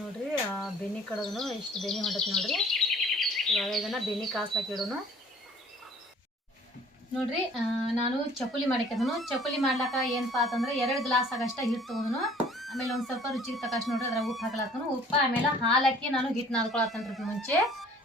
ನೋಡ್ರಿ ಬೆಣ್ಣೆ ಕಡೋದು ಎಷ್ಟು ಬೆಣ್ಣೆ ಹೊಂಟೈತಿ ನೋಡ್ರಿ. ಇವಾಗ ಇದನ್ನು ಬೆಣ್ಣೆ ಕಾಸ್ಲಾಕ ಇಡೋನು. ನೋಡ್ರಿ ನಾನು ಚಪ್ಪಲಿ ಮಾಡಿದ್ದನು. ಚಪ್ಪಲಿ ಮಾಡ್ಲಾಕ ಏನಪ್ಪ ಅಂತಂದ್ರೆ 2 ಗ್ಲಾಸ್ ಆಗಷ್ಟ ಹಿಟ್ಟು ತೊಗೊಂಡು ಆಮೇಲೆ ಒಂದು ಸ್ವಲ್ಪ ರುಚಿಗೆ ತಕ್ಕಷ್ಟು ನೋಡ್ರಿ ಅದ್ರಾಗ ಉಪ್ಪು ಹಾಕ್ಲಾತನು. ಉಪ್ಪು ಆಮೇಲೆ ಹಾಲು ಹಾಕಿ ನಾನು ಹಿಟ್ಟು ನಾದ್ಕೊಳತ್ತನ್ರಿ ಮುಂಚೆ.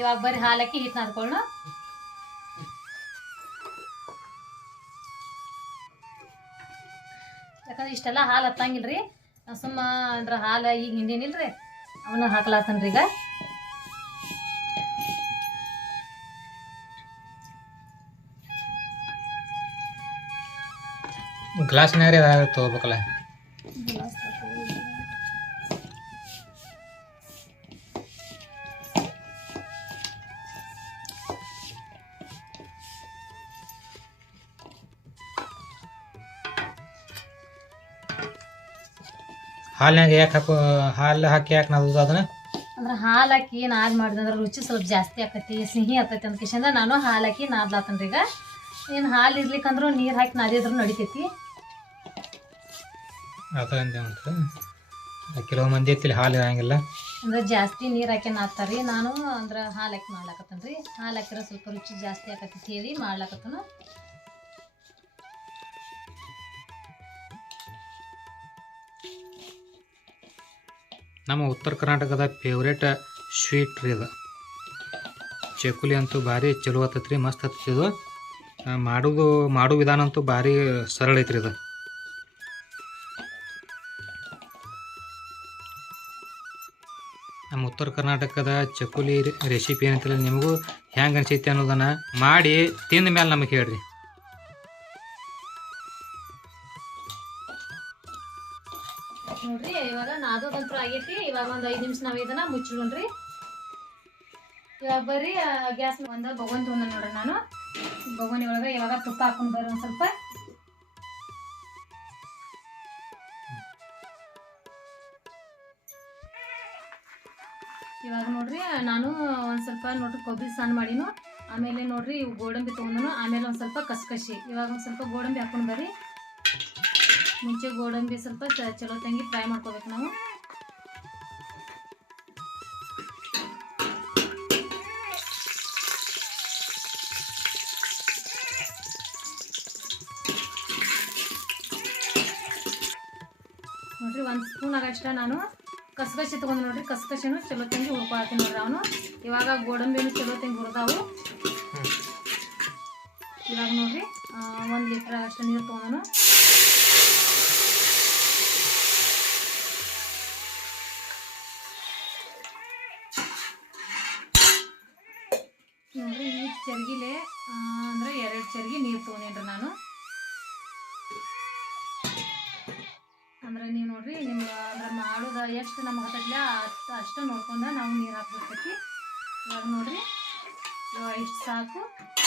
ಇವಾಗ ಬರೀ ಹಾಲು ಹಾಕಿ ಹಿಟ್ಟು ನಾದ್ಕೊಳ್ಳು. ಯಾಕಂದ್ರೆ ಇಷ್ಟೆಲ್ಲ ಹಾಲು ಹತ್ತಂಗಿಲ್ರಿ, ಸುಮ್ಮ ಅಂದ್ರೆ ಹಾಲು ಈಗ ಹಿಂಡೇನಿಲ್ರಿ ಅವನ್ನ ಹಾಕ್ಲಾತನ್ರಿ. ಈಗ ಗ್ಲಾಸ್ನಾಗ ತೊಗೋಬೇಕಲ್ಲ. ಹಾಲಿನಾಗ ಯಾಕೆ ಹಾಲು ಹಾಕಿ ಯಾಕೆ ನಾದು ಅದನ್ನ ಅಂದ್ರೆ ಹಾಲು ಹಾಕಿ ನಾದ್ ಮಾಡಿದ್ರೆ ರುಚಿ ಸ್ವಲ್ಪ ಜಾಸ್ತಿ ಆಕತಿ, ಸಿಹಿ ಆಕತಿ ಅಂತ ಕಿಶಂದ ನಾನು ಹಾಲು ಹಾಕಿ ನಾದ್ಲಾತನ್ರಿ. ಈಗ ಏನು ಹಾಲು ಇರ್ಲಿಕ್ಕಂದ್ರೂ ನೀರು ಹಾಕಿ ನಾದಿದ್ರು ನಡಿತೈತಿ. ಕೆಲವು ಮಂದಿ ಐತಿ ಹಾಲು ಇರಂಗಿಲ್ಲ ಅಂದ್ರೆ ಜಾಸ್ತಿ ನೀರು ಹಾಕಿ ನಾದ್ತಾರ್ರಿ. ನಾನು ಅಂದ್ರೆ ಹಾಲು ಹಾಕಿ ಮಾಡ್ಲಾಕತ್ತನ್ರಿ. ಹಾಲು ಹಾಕಿರೋ ಸ್ವಲ್ಪ ರುಚಿ ಜಾಸ್ತಿ ಆಕತಿ ಹೇಳಿ ಮಾಡ್ಲಾಕತ್ತನು. ನಮ್ಮ ಉತ್ತರ ಕರ್ನಾಟಕದ ಫೇವ್ರೇಟ್ ಸ್ವೀಟ್ ರೀ ಅದು. ಚಕ್ಕುಲಿ ಅಂತೂ ಭಾರಿ ಚಲೋ ಆತೈತ್ರಿ, ಮಸ್ತ್ ಹತ್ತಿದು. ಮಾಡೋ ವಿಧಾನ ಅಂತೂ ಭಾರಿ ಸರಳ ಐತ್ರಿ ಇದು. ನಮ್ಮ ಉತ್ತರ ಕರ್ನಾಟಕದ ಚಕ್ಕುಲಿ ರೆಸಿಪಿ ಏನಂತಿಲ್ಲ, ನಿಮಗೂ ಹೆಂಗೆ ಅನ್ಸೈತಿ ಅನ್ನೋದನ್ನು ಮಾಡಿ ತಿಂದ ಮೇಲೆ ನಮಗೆ ಹೇಳ್ರಿ. ನೋಡ್ರಿ ಇವಾಗ ನಾದೋದಂತೂ ಆಗೈತಿ. ಇವಾಗ ಒಂದು 5 ನಿಮಿಷ ನಾವು ಇದನ್ನ ಮುಚ್ಚಿಡ್ರಿ. ಇವಾಗ ಬರ್ರಿ ಗ್ಯಾಸ್ ಒಂದು ಬೊಗೋನಿ ತೊಗೊಂಡ ನೋಡ್ರಿ. ನಾನು ಬೊಗೋನಿ ಒಳಗೆ ಇವಾಗ ತುಪ್ಪ ಹಾಕೊಂಡು ಬರ್ರಿ ಒಂದು ಸ್ವಲ್ಪ. ಇವಾಗ ನೋಡ್ರಿ ನಾನು ಒಂದು ಸ್ವಲ್ಪ ನೋಡ್ರಿ ಕೊಬ್ಬರಿ ಸಣ್ಣ ಮಾಡಿನು. ಆಮೇಲೆ ನೋಡ್ರಿ ಇವು ಗೋಡಂಬಿ ತೊಗೊಂಡನು. ಆಮೇಲೆ ಒಂದು ಸ್ವಲ್ಪ ಕಸ್ಕಸಿ. ಇವಾಗ ಒಂದು ಸ್ವಲ್ಪ ಗೋಡಂಬಿ ಹಾಕೊಂಡು ಬರ್ರಿ. ಮುಂಚೆ ಗೋಡಂಬಿ ಸ್ವಲ್ಪ ಚಲೋ ತಂಗಿ ಫ್ರೈ ಮಾಡ್ಕೋಬೇಕು ನಾವು. ನೋಡ್ರಿ 1 ಸ್ಪೂನ್ ಆಗಷ್ಟ ನಾನು ಕಸಕಸಿ ತೊಗೊಂಡು ನೋಡ್ರಿ. ಕಸಕಸಿನೂ ಚಲೋ ತಂಗಿ ಹುರ್ಕೊಳತ್ತೀನಿ ನೋಡ್ರಿ ಅವನು. ಇವಾಗ ಗೋಡಂಬಿನೂ ಚಲೋ ತಂಗಿ ಹುರಿದಾವು. ಇವಾಗ ನೋಡ್ರಿ 1 ಲೀಟ್ರ್ ಅಷ್ಟು ನೀರು ತೊಗೊಂಡು ನೋಡ್ರಿ ಈ ಚರ್ಗಿಲೆ ಅಂದ್ರೆ 2 ಚರ್ಗಿ ನೀರು ತೊಗೊಂಡೇನ್ರಿ ನಾನು. ಅಂದ್ರೆ ನೀವು ನೋಡ್ರಿ ನಿಮ್ಮ ಅಂದ್ರೆ ಮಾಡೋದು ಎಷ್ಟು ನಮಗೆ ಹತ್ತಲ್ಲ ಅಷ್ಟು ನೋಡ್ಕೊಂಡು ನಾವು ನೀರು ಹಾಕ್ಬಿಡ್ತೈತಿ. ಇವಾಗ ನೋಡ್ರಿ ಇಷ್ಟು ಸಾಕು.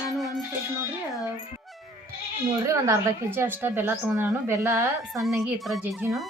ನಾನು ಒಂದು ಸ್ವಲ್ಪ ನೋಡ್ರಿ ಒಂದು ಅರ್ಧ kg ಅಷ್ಟು ಬೆಲ್ಲ ತೊಗೊಂಡೆ ನಾನು. ಬೆಲ್ಲ ಸಣ್ಣಗೆ ಈ ಥರ ಜಜ್ಜಿನು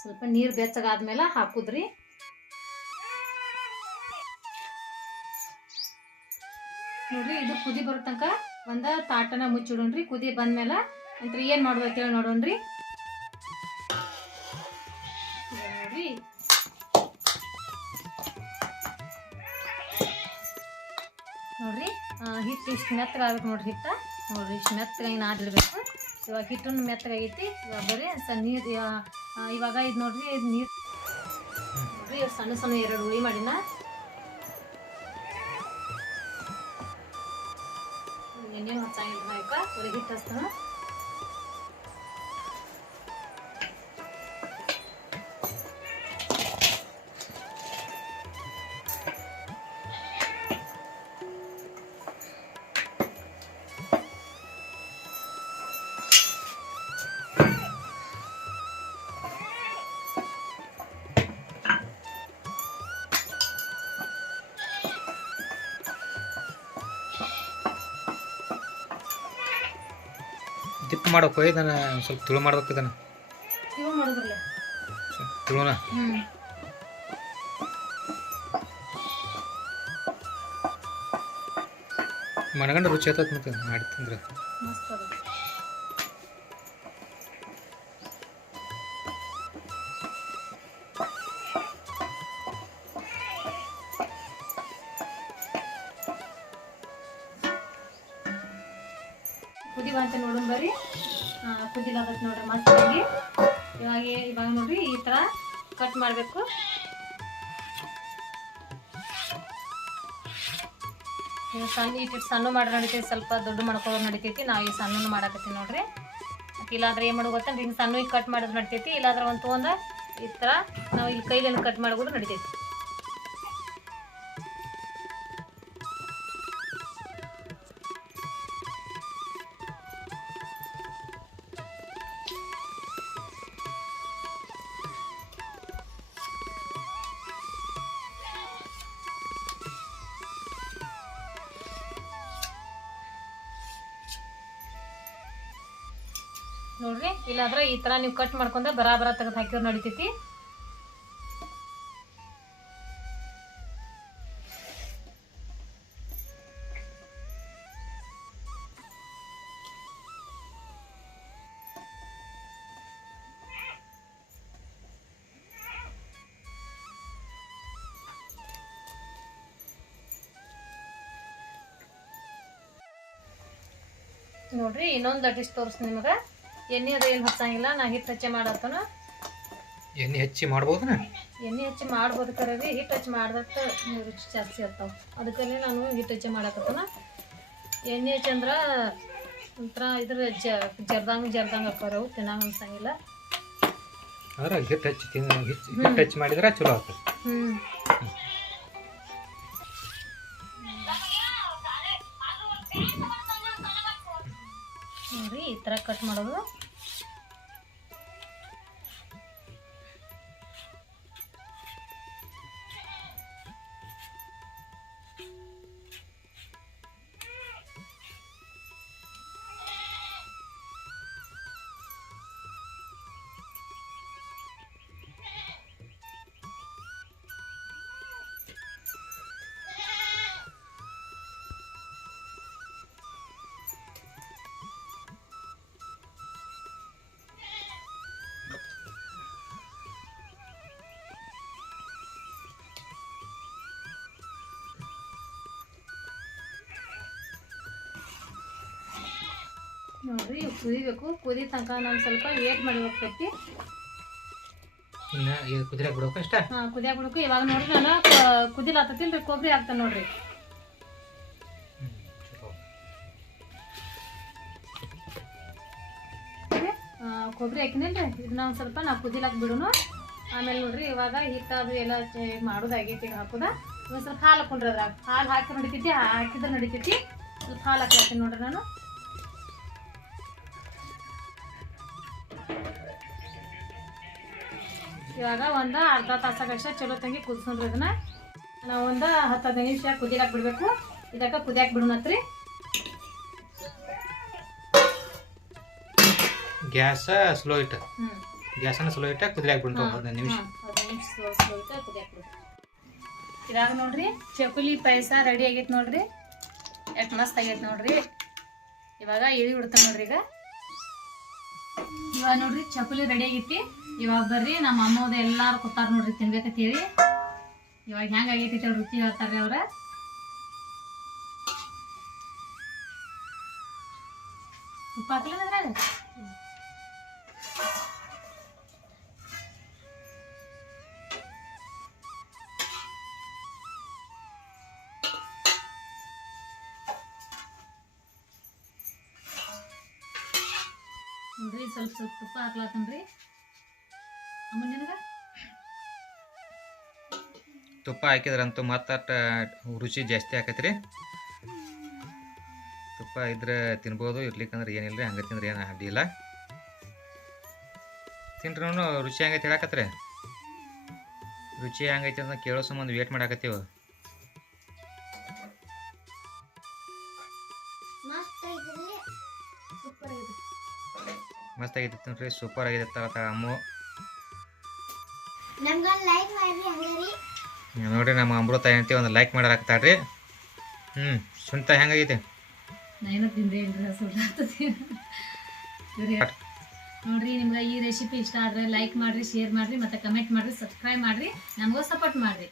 ಸ್ವಲ್ಪ ನೀರು ಬೆಚ್ಚಗಾದ್ಮೇಲೆ ಹಾಕುದ್ರಿ. ನೋಡ್ರಿ ಇದು ಕುದಿ ಬರೋ ತನಕ ಒಂದು ತಾಟನ ಮುಚ್ಚಿಡೋಣ್ರಿ. ಕುದಿ ಬಂದ್ಮೇಲೆ ಅಂತ ಏನು ಮಾಡ್ಬೇಕು ಹೇಳಿ ನೋಡೋಣ್ರಿ. ನೋಡ್ರಿ ನೋಡ್ರಿ ಹಿಟ್ಟು ಇಷ್ಟು ಮೆತ್ತಗಾಗಬೇಕು ನೋಡ್ರಿ. ಹಿಟ್ಟು ನೋಡ್ರಿ ಇಷ್ಟು ಮೆತ್ತಗಾಗಿ ನಾದಿಡ್ಬೇಕು. ಇವಾಗ ಹಿಟ್ಟನ್ನು ಮೆತ್ತಗಾಗೈತಿ. ಇವಾಗ ಬರೀ ನೀರು ಇವಾಗ ಇದು ನೋಡ್ರಿ ನೀರು ನೋಡ್ರಿ ಸಣ್ಣ ಸಣ್ಣ 2 ಹುಳಿ ಮಾಡಿನ. ಎಣ್ಣೆನು ಹಚ್ಚಂಗಿಲ್ಲ ಯಾಕ ಬರೀ ಹಿಟ್ಟು ಹಚ್ತಾನ. ದಿಪ್ಪ ಮಾಡೋಕೆ ಇದನ್ನು ಸ್ವಲ್ಪ ತುಳು ಮಾಡ್ಬೇಕು. ಇದನ್ನು ತುಳುನ ಮನಗಂಡ ರುಚಿ ಆತತ್ ಮತ್ತೆ ಮಾಡಿ ತಿಂದ್ರೆ. ಕುದಿ ಬಂತ ನೋಡೋಣ ಬರ್ರಿ. ಕುದಿಲಾಗತ್ತೆ ನೋಡ್ರಿ ಮಸ್ತಾಗಿ. ಇವಾಗ ನೋಡ್ರಿ ಈ ಥರ ಕಟ್ ಮಾಡಬೇಕು. ಈಗ ಸಣ್ಣ ಮಾಡಿ ನಡಿತೈತಿ, ಸ್ವಲ್ಪ ದೊಡ್ಡ ಮಾಡ್ಕೊಳ್ಳೋದು ನಡಿತೈತಿ. ನಾವು ಈ ಸಣ್ಣನು ಮಾಡಾಕತ್ತೀವಿ ನೋಡ್ರಿ. ಇಲ್ಲಾಂದ್ರೆ ಏನು ಮಾಡೋದು ಗೊತ್ತಂದ್ರೆ ಹಿಂಗೆ ಸಣ್ಣ ಕಟ್ ಮಾಡೋದು ನಡಿತೈತಿ. ಇಲ್ಲಾಂದ್ರೆ ಒಂದು ತೊಗೊಂಡು ಈ ಥರ ನಾವು ಇಲ್ಲಿ ಕೈಲೇನು ಕಟ್ ಮಾಡೋದು ನಡಿತೈತಿ. ನೋಡ್ರಿ, ಇಲ್ಲಾಂದ್ರೆ ಈ ತರ ನೀವು ಕಟ್ ಮಾಡ್ಕೊಂಡ್ರೆ ಬರಾಬರ ತೆಗೆದು ಹಾಕಿದ್ರೆ ನಡಿತೈತಿ. ನೋಡ್ರಿ ಇನ್ನೊಂದು ಡಿಶ್ ತೋರಿಸ್ತೀನಿ ನಿಮಗೆ. ಎಣ್ಣೆ ಅದು ಏನು ಹಚ್ಚಂಗಿಲ್ಲ, ನಾ ಹಿಟ್ಟು ಹಚ್ಚಿ ಮಾಡತ್ತನ. ಎಣ್ಣೆ ಹಚ್ಚಿ ಮಾಡ್ಬೋದನ? ಎಣ್ಣೆ ಹಚ್ಚಿ ಮಾಡ್ಬೋದು ಕರೆ ರೀ, ಹಿಟ್ಟು ಹಚ್ಚಿ ಮಾಡ್ದಟ್ಟು ರುಚಿ ಜಾಸ್ತಿ ಇರ್ತಾವೆ. ಅದಕ್ಕಲ್ಲಿ ನಾನು ಹಿಟ್ಟು ಹಚ್ಚಿ ಮಾಡಕತ್ತನ. ಎಣ್ಣೆ ಹಚ್ಚಿ ಅಂದ್ರೆ ಒಂಥರ ಇದ್ರ ಜರ್ದಂಗೆ ಹಾಕೋರವು, ತಿನ್ನಂಗೆ ಅನ್ಸಂಗಿಲ್ಲ. ಆದ್ರೆ ಹಿಟ್ಟು ಹಚ್ಚಿ ಮಾಡಿದ್ರೆ ಚಲೋ ಆಗ್ತದೆ. ನೋಡ್ರಿ ಈ ಥರ ಕಟ್ ಮಾಡೋದು. ನೋಡ್ರಿ ಕುದಿಬೇಕು. ಕುದಿ ತನಕ ನಾವು ಸ್ವಲ್ಪ ವೇಟ್ ಮಾಡಿ ಹೋಗ್ತೈತಿ. ಕುದಿಯಾಕ ಬಿಡ್ಬೇಕು ಅಷ್ಟ. ಕುದಿಯಾಕ ಬಿಡ್ಬೇಕು. ಇವಾಗ ನೋಡ್ರಿ ನಾನು ಕುದಿಲಾತತಿಲ್ರಿ, ಕೊಬ್ಬರಿ ಹಾಕ್ತಾನೆ ನೋಡ್ರಿ. ಕೊಬ್ಬರಿ ಹಾಕಿನಿಲ್ರಿ, ಇದನ್ನ ಒಂದು ಸ್ವಲ್ಪ ನಾವು ಕುದಿಲಾಕ ಬಿಡೋನು. ಆಮೇಲೆ ನೋಡ್ರಿ ಇವಾಗ ಹಿಟ್ಟು ಅದು ಎಲ್ಲ ಮಾಡೋದಾಗೈತಿ. ಹಾಕೋದ ಒಂದು ಸ್ವಲ್ಪ ಹಾಲು ಹಾಕೊಂಡ್ರಿ. ಅದ್ರಾಗ ಹಾಲು ಹಾಕಿ ನಡಿತೈತಿ, ಹಾಕಿದ್ರೆ ನಡಿತೈತಿ. ಸ್ವಲ್ಪ ಹಾಲು ಹಾಕ್ತೀನಿ ನೋಡ್ರಿ ನಾನು. ಇವಾಗ ಒಂದು ಅರ್ಧ ತಾಸಾಗಷ್ಟ ಚಲೋ ತಂಗಿ ಕುದಿಸ್ಕೊಂಡ್ರಿ. ಇದನ್ನ ನಾವು ಒಂದು 10-15 ನಿಮಿಷ ಕುದಿಲಾಕ ಬಿಡಬೇಕು. ಇದಕ್ಕೆ ಕುದಿಯಾಕ ಬಿಡೋಣತ್ರಿ. ಗ್ಯಾಸ್ ಸ್ಲೋ ಇಟ್ಟ, ಗ್ಯಾಸನ್ನ ಸ್ಲೋ ಇಟ್ಟ ಕುದಿಯಾಕ ಬಿಡ್ತು 15 ನಿಮಿಷ. ಸ್ಲೋ ಇಟ್ಟ ಕುದಿಯಾಕ ಬಿಡ್ತು. ಇವಾಗ ನೋಡ್ರಿ ಚಕುಲಿ ಪಾಯಸ ರೆಡಿ ಆಗೈತೆ ನೋಡ್ರಿ. ಎಷ್ಟು ಮಸ್ತ್ ಆಗೈತೆ ನೋಡ್ರಿ. ಇವಾಗ ಇಳಿ ಬಿಡ್ತಾನೆ ನೋಡ್ರಿ. ಇವಾಗ ನೋಡ್ರಿ ಚಕುಲಿ ರೆಡಿ ಆಗೈತಿ. ಇವಾಗ ಬರ್ರಿ ನಮ್ಮ ಅಮ್ಮದ ಎಲ್ಲಾರು ಕೊತ್ತಾರ ನೋಡ್ರಿ ತಿನ್ಬೇಕಂತೇಳಿ. ಇವಾಗ ಹೆಂಗ ಆಗೈತಿ ರುಚಿ ಹೇಳ್ತಾರ್ರಿ ಅವ್ರ. ಉಪ್ಪು ಹಾಕ್ಲಿಲ್ಲ ಅದ್ರಾಗ. ನೋಡ್ರಿ ಸ್ವಲ್ಪ ತುಪ್ಪ ಹಾಕ್ಲಾತನ್ರಿ. ಅಮ್ಮ ನಿನಗ ತುಪ್ಪ ಹಾಕಿದ್ರಂತೂ ಮತ್ತ ರುಚಿ ಜಾಸ್ತಿ ಆಕೈತ್ರಿ. ತುಪ್ಪ ಇದ್ರೆ ತಿನ್ಬೋದು, ಇರ್ಲಿಕ್ಕಂದ್ರೆ ಏನಿಲ್ಲ. ಹಂಗೆ ತಿಂದ್ರೆ ಏನು ಅಡ್ಡಿಲ್ಲ. ತಿನ್ರಿ ರುಚಿ ಹೆಂಗೈತಿ ಹೇಳಕತ್ರಿ. ರುಚಿ ಹೆಂಗೈತಿ ಅಂತ ಕೇಳೋ ಸಂಬಂಧ ವೇಟ್ ಮಾಡಾಕತ್ತೀವ. ಮಸ್ತ್ ಆಗೈತಿ ನೋಡ್ರಿ, ಸೂಪರ್ ಆಗೈತೆ ಅಮ್ಮ. ನೋಡ್ರಿ ನಮ್ಮ ಅಮೃತ ಏನಂತಿ ಒಂದು ಲೈಕ್ ಮಾಡಾಕತ್ತಾಳ್ರಿ. ಸುಂಟ ಹೆಂಗಾಗೈತೆ ನೋಡ್ರಿ. ನಿಮ್ಗೆ ಈ ರೆಸಿಪಿ ಇಷ್ಟ ಆದ್ರೆ ಲೈಕ್ ಮಾಡ್ರಿ, ಶೇರ್ ಮಾಡ್ರಿ, ಮತ್ತೆ ಕಮೆಂಟ್ ಮಾಡ್ರಿ, ಸಬ್ಸ್ಕ್ರೈಬ್ ಮಾಡ್ರಿ, ನಮಗೂ ಸಪೋರ್ಟ್ ಮಾಡ್ರಿ.